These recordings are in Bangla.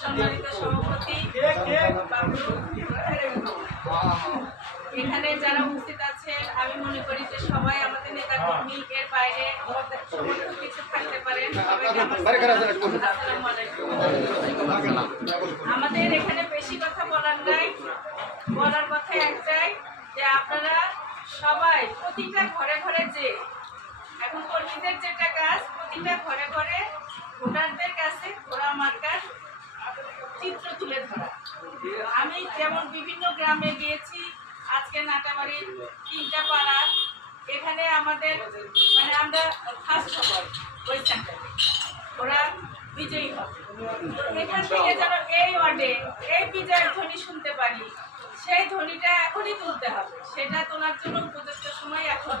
সম্মানিত সভাপতি এখানে যারা উপস্থিত আছেন আমি মনে করি যে সবাই আমাদের নেতা কর্মী এর বাইরে সমস্ত কিছু থাকতে পারেন। আমাদের এখানে বেশি কথা বলার নাই। বলার কথা একটাই যে আপনারা সবাই প্রতিটা ঘরে ঘরে যে এখন কর্মীদের যেটা প্রতিটা ঘরে ঘরে, ভোটারদের কাছে ঘোড়া মার্কার চিত্র তুলে ধরা। আমি যেমন বিভিন্ন গ্রামে গিয়েছি, আজকে নাটাবাড়ির তিনটা পাড়া, এখানে আমাদের মানে আমরা ফার্স্ট খবর ওই ওরা বিজয়ী হবে। এখান থেকে যেন এই ওয়ার্ডে এই বিজয়ের ধ্বনি শুনতে পারি, সেই ধ্বনিটা এখনই তুলতে হবে। সেটা তোলার জন্য উপযুক্ত সময় এখন।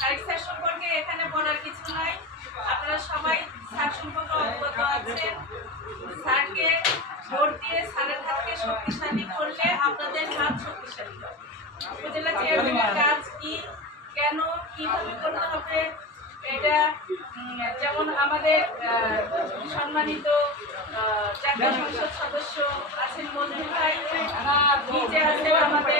তারিখ সম্পর্কে এখানে বলার কিছু নাই। আপনারা সবাই স্যার সম্পর্কে অবগত আছেন। স্যারকে ভোট দিয়ে স্যারের হাতকে শক্তিশালী করলে আপনাদের হাত শক্তিশালী উপজেলা চেয়ারম্যানের কাজ কি, কেন, কীভাবে করতে হবে, এটা যেমন আমাদের সম্মানিত জাতীয় সংসদ সদস্য আছেন মজুর ভাই নিজে আছেন আমাদের